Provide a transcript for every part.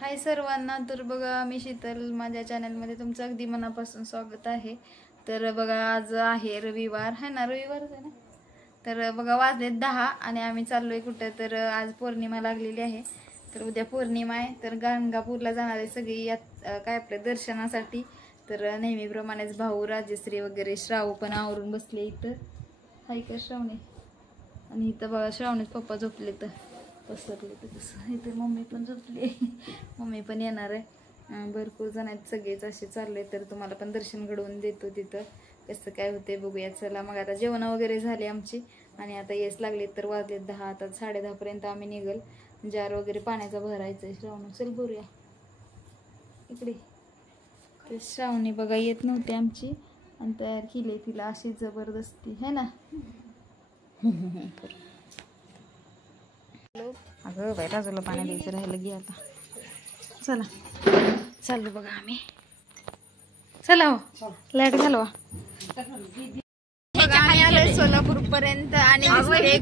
हाय सर्वांना. तर बघा मी शीतल, माझ्या चॅनलमध्ये तुमचं अगदी मनापासून स्वागत आहे. तर बघा आज आहे रविवार, है ना, रविवारच आहे ना. तर बघा वाजलेत 10 आणि आम्ही चाललोय कुठं, तर आज पौर्णिमा लागलेली आहे. तर उद्या पौर्णिमा आहे, तर गाणगापूरला जाणार आहे सगळी यात काय आपल्या दर्शनासाठी. तर नेहमीप्रमाणेच भाऊ, राजश्री वगैरे, श्रावू पण आवरून बसले इथं. हाय का श्रावणी? आणि इथं बघा श्रावणीच पप्पा झोपले तर पसरले तर कसं. इथे मम्मी पण झोपली, मम्मी पण येणार आहे. भरपूर जण आहेत, सगळेच असे चालले. तर तुम्हाला पण दर्शन घडवून देतो तिथं, कसं काय होते बघूया. चला मग आता जेवण वगैरे झाली आमची आणि आता येस लागले. तर वाजले 10, आता 10:30 पर्यंत आम्ही निघल. जार वगैरे पाण्याचा भरायचा आहे. श्रावणी चल भरूया इकडे. तर श्रावणी बघा येत नव्हती आमची आणि तयार केली तिला अशी जबरदस्ती, है ना. अगं बाई राजूला पाणी द्यायचं राहिलं गे आता. चला चाललो बघा आम्ही. चला हो लाईट घालवा. आम्ही आलोय सोलापूर पर्यंत आणि हाय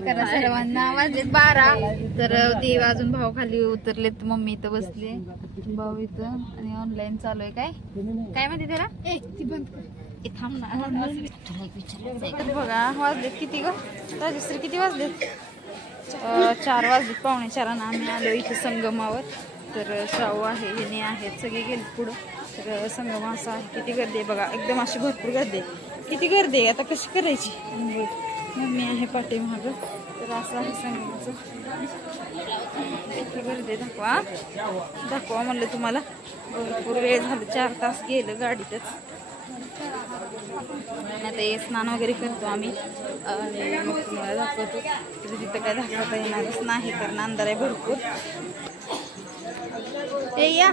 करा सर्वांना. वाजलेत 12. तर ती अजून भाऊ खाली उतरलेत, मम्मी इथं बसले, भाऊ इथं आणि ऑनलाईन चालू आहे. काय म्हणते त्याला थांब ना. बघा वाजलेत किती ग राजश्री, किती वाजलेत? 4 वाजलेत, 3:45 आम्ही आलो इथे संगमावर. तर श्रावू आहे, हिने आहेत, सगळे गेले पुढं. तर संगम असा आहे, किती गर्दी आहे बघा, एकदम अशी भरपूर गर्दी आहे. किती गर्दी आहे आता कशी करायची. मम्मी आहे पाठीमाग. तर असं आहे संगमाचं, किती गर्दी दाखवा म्हणलं तुम्हाला. भरपूर वेळ झालं, 4 तास गेलं गाडीतच. आता हे स्नान वगैरे करतो आम्ही आणि मग तुम्हाला दाखवतो. तर तिथं काय दाखवता येणारच नाही कारण अंधार आहे भरपूर. हे या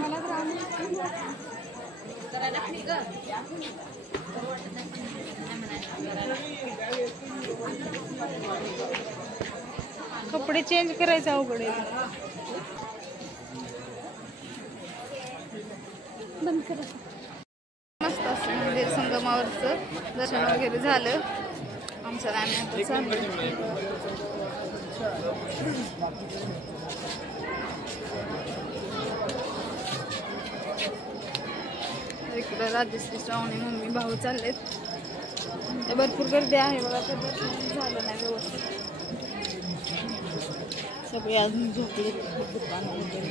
कपडे चेंज करायचं अवघड आहे. बंद करा. मस्त असं मंदिर संगमावरचं दर्शन वगैरे झालं आमचं. आम्ही आता चाललो. इकडं राजश्री, श्रावणी, मम्मी, भाऊ चाललेत. भरपूर गर्दी आहे बघा. तर दर्शन झालं नाही व्यवस्थित, सगळे अजून झोपले दुकानं वगैरे.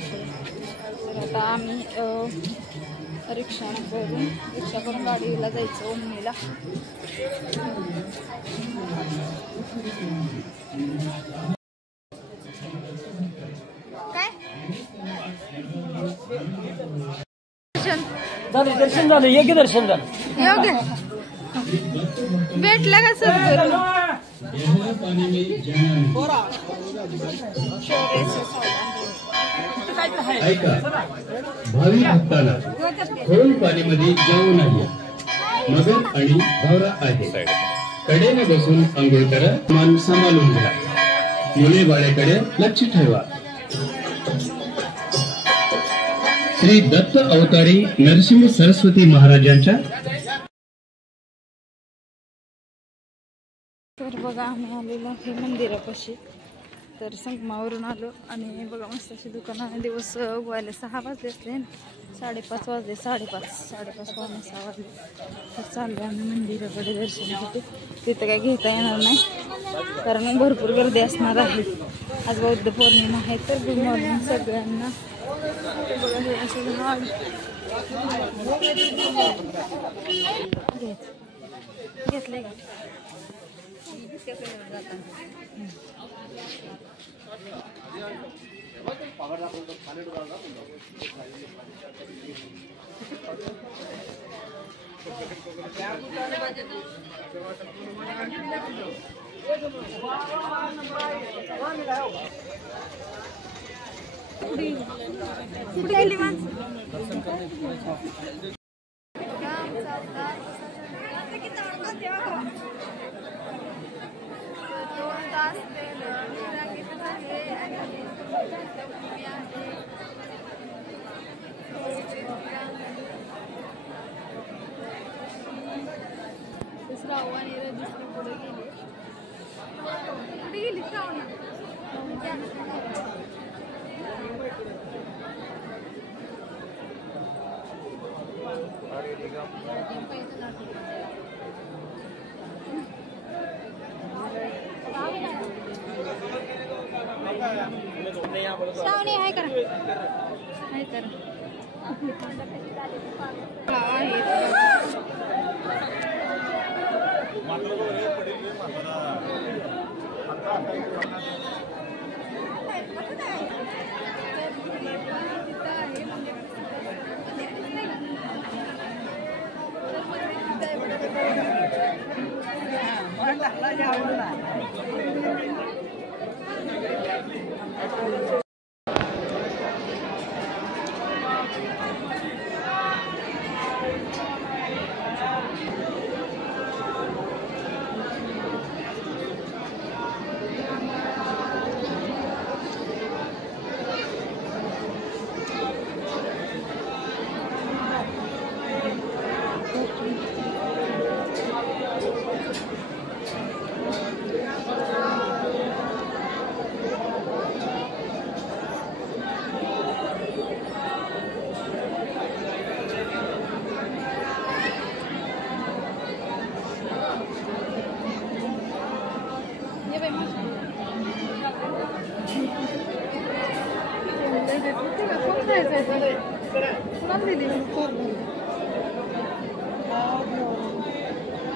तर आता आम्ही रिक्षा करून गाडीला जायचं ओमनीला. काय दर्शन झालं, योग्य दर्शन झालं. योग्य भेटला का सर? ऐका, भावी भक्ताला खोल पाणीमध्ये जाऊ नये. मगर आणि भवरा आहे, कडेने बसून आंघोळ करा, मान सांभाळून घ्या, मुले बाळेकडे लक्ष ठेवा. श्री दत्त अवतारी नरसिंह सरस्वती महाराजांच्या. तर बघा आम्ही आलेलो आहे मंदिरापाशी. तर संगमावरून आलो आणि बघा मस्त अशी दुकानं. दिवस उगवायला 6 वाजले असले, 5:30 वाजले, 5:30 पावणे 6 वाजले. तर चाललो आम्ही मंदिराकडे दर्शनासाठी. तिथं काय घेता येणार नाही कारण भरपूर गर्दी असणार आहे. आज बौद्ध पौर्णिमा आहे. तर गुड मॉर्निंग सगळ्यांना. बघा हे असं झाड घेतलंय का? कुठे गेली माणसं? श्रावण आणि रजिस्ट्री पुढे गेली. कुठे गेली श्रावणी? श्रावणी हाय करा हाय करा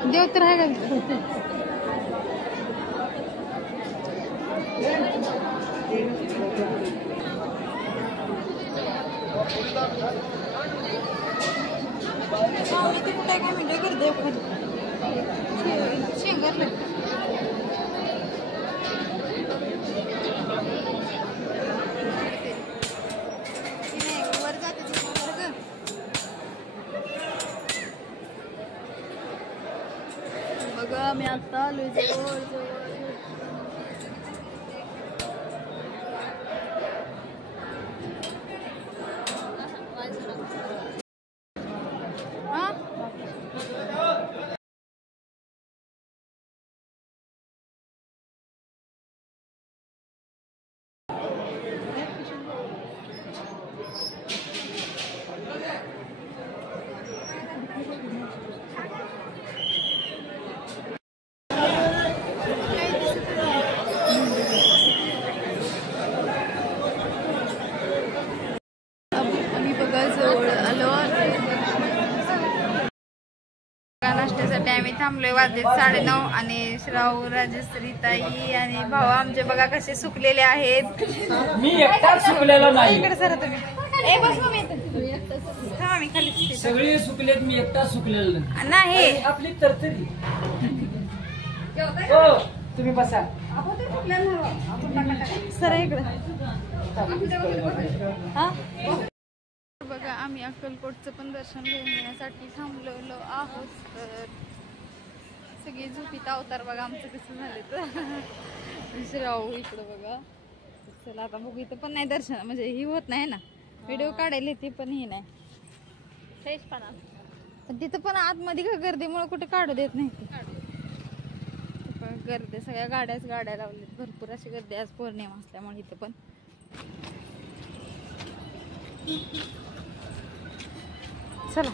देव तर आहे का कुठे काय म्हणजे करते शेंगर बघा मी आता आलोय जवळ नाश्त्यासाठी आम्ही थांबलोय वाजलेत 9:30 आणि श्राव राजश्री ताई आणि भाऊ आमचे बघा कसे सुकलेले आहेत. मी एकटा सुकलेला नाही. इकडे सर तुम्ही ए बसू मी थांबा मी खाली सगळे सुकलेत मी एकटा सुकलेला नाही. आपली तरतरी हो तुम्ही बसा सर इकडे हा बघा आम्ही अक्कलकोटचं पण दर्शन घेण्यासाठी थांबलेलो आहोत. तर सगळी झोपीत अवतार बघा आमचं कसं झालं तर श्राव इकडं बघा. चला आता बघू इथं पण नाही दर्शन म्हणजे ही होत नाही ना व्हिडिओ काढायला ती पण ही नाही फ्रेशपणा पण तिथं पण आतमध्ये का गर्दीमुळे कुठे काढू देत नाही ते गर्दी सगळ्या गाड्याच गाड्या लावल्यात भरपूर अशी गर्दी आज पौर्णिमा असल्यामुळे इथं पण चला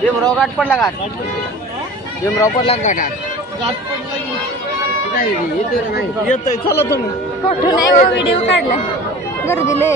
भीमराव गाठ पडला का भीमराव पडला गाठात येतोय चला तुम्ही फोटो नाही व्हिडिओ काढला गर्दीले